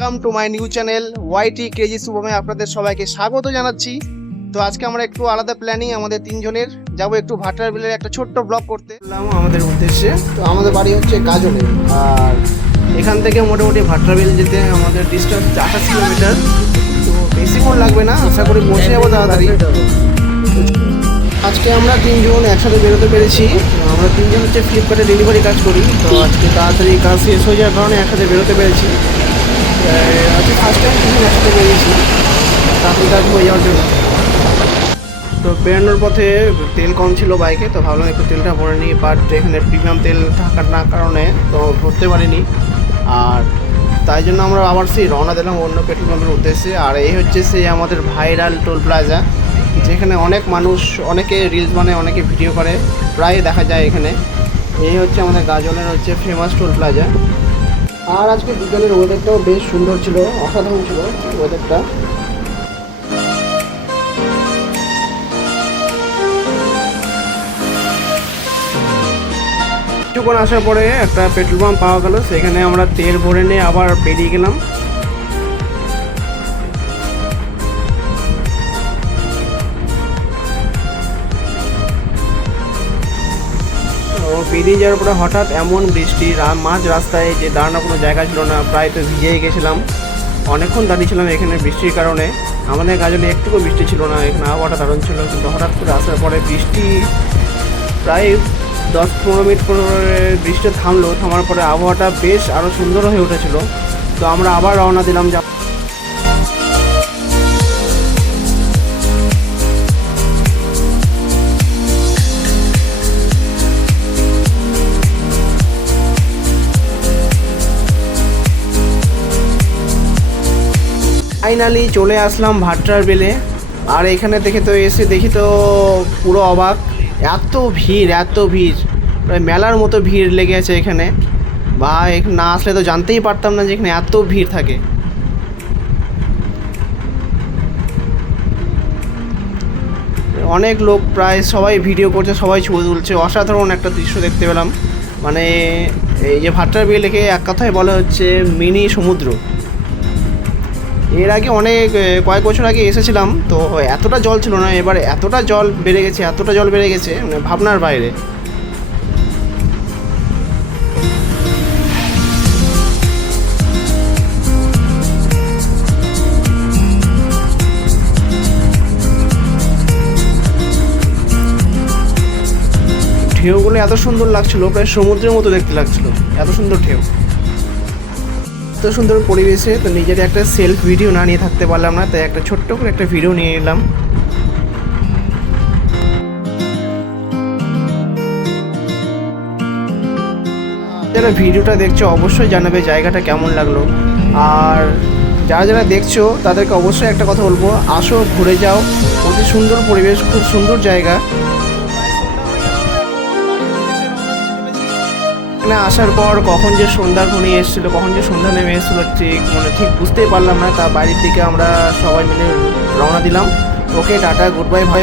Welcome to my new channel YT KG শুভমে আপনাদের সবাইকে স্বাগত জানাচ্ছি। তো আজকে আমরা একটু আলাদা প্ল্যানিং আমাদের তিনজনের। যাব একটু ভাটার বিলের একটা ছোট্ট ব্লগ করতে। আমাদের উদ্দেশ্যে। তো আমাদের বাড়ি হচ্ছে গাজলে আর এখান থেকে মোটামুটি ভাটরা বিল যেতে আমাদের ডিস্টেন্স আঠাশ কিলোমিটার। তো বেশিক্ষণ লাগবে না, আশা করি পৌঁছে যাব তাড়াতাড়ি। আজকে আমরা তিনজন একসাথে বেরোতে পেরেছি। আমরা তিনজন হচ্ছে ফ্লিপকার্টে ডেলিভারি কাজ করি। তো আজকে তাড়াতাড়ি কাজ শেষ হয়ে যাওয়ার কারণে একসাথে বেরোতে পেরেছি। আজকে ফার্স্ট টাইম তিনজন একসাথে বেরিয়েছি কাজ হয়ে যাওয়ার জন্য তো বেরোনোর পথে তেল কম ছিল বাইকে, তো ভাবলাম একটু তেলটা ভরে নিই বাট এখানে প্রিমিয়াম তেল থাকার না কারণে তো ভরতে পারিনি। আর তাই জন্য আমরা আবার সেই রওনা দিলাম অন্য পেট্রোল পাম্পের উদ্দেশ্যে। আর এই হচ্ছে সেই আমাদের ভাইরাল টোল প্লাজা যেখানে অনেক মানুষ, অনেকে রিলস বানায়, অনেকে ভিডিও করে, প্রায় দেখা যায় এখানে। এই হচ্ছে আমাদের গাজলের হচ্ছে ফেমাস টোল প্লাজা আর আজকে বিকালের ওয়েদারটাও বেশ সুন্দর ছিল, অসাধারণ ছিল ওয়েদারটা কিছুক্ষণ আসার পরে একটা পেট্রোল পাম্প পাওয়া গেল, সেখানে আমরা তেল ভরে নিয়ে আবার বেরিয়ে গেলাম। তো বেরিয়ে যাওয়ার পরে হঠাৎ এমন বৃষ্টি মাঝ রাস্তায় যে দাঁড়ানো কোনো জায়গা ছিল না, প্রায় তো ভিজেই গেছিলাম। অনেকক্ষণ দাঁড়িয়েছিলাম এখানে বৃষ্টির কারণে। আমাদের গাজলে একটুকু বৃষ্টি ছিল না, এখানে আবহাওয়াটা দারুণ ছিল, কিন্তু হঠাৎ করে আসার পরে বৃষ্টি প্রায় দশ পনেরো মিনিট পরে বৃষ্টি থামলো, থামার পরে আবহাওয়াটা বেশ আরও সুন্দর হয়ে উঠেছিল। তো আমরা আবার রওনা দিলাম ফাইনালি চলে আসলাম ভাট্টার বেলে। আর এখানে দেখে তো এসে দেখি তো পুরো অবাক। এত ভিড় এত ভিড়। প্রায় মেলার মতো ভিড় লেগে আছে এখানে। বা না আসলে তো জানতেই পারতাম না যে এখানে এত ভিড় থাকে। অনেক লোক প্রায় সবাই ভিডিও করছে, সবাই ছবি তুলছে। অসাধারণ একটা দৃশ্য দেখতে পেলাম। মানে এই যে ভাট্টার বিল লেখে এক কথায় বলা হচ্ছে, মিনি সমুদ্র। এর আগে অনেক কয়েক বছর আগে এসেছিলাম, তো এতটা জল ছিল না, এবার এতটা জল বেড়ে গেছে, এতটা জল বেড়ে গেছে মানে ভাবনার বাইরে। ঢেউগুলো এত সুন্দর লাগছিল, প্রায় সমুদ্রের মতো দেখতে লাগছিল, এত সুন্দর ঢেউ। এত সুন্দর পরিবেশে, তো নিজের একটা সেলফ ভিডিও না নিয়ে থাকতে পারলাম না, তাই একটা ছোট্ট করে একটা ভিডিও নিয়ে নিলাম যারা ভিডিওটা দেখছ, অবশ্যই জানাবে জায়গাটা কেমন লাগল। আর যারা যারা দেখছ, তাদেরকে অবশ্যই একটা কথা বলব, আসো, ঘুরে যাও। অতি সুন্দর পরিবেশ, খুব সুন্দর জায়গা। এখানে আসার পর কখন যে সন্ধ্যা ঘনিয়ে এসেছিল, কখন যে সন্ধ্যা নেমে এসেছিল, ঠিক মানে ঠিক বুঝতেই পারলাম না। তা বাড়ির দিকে আমরা সবাই মিলে রওনা দিলাম। ওকে, টাটা গুড বাই ভাই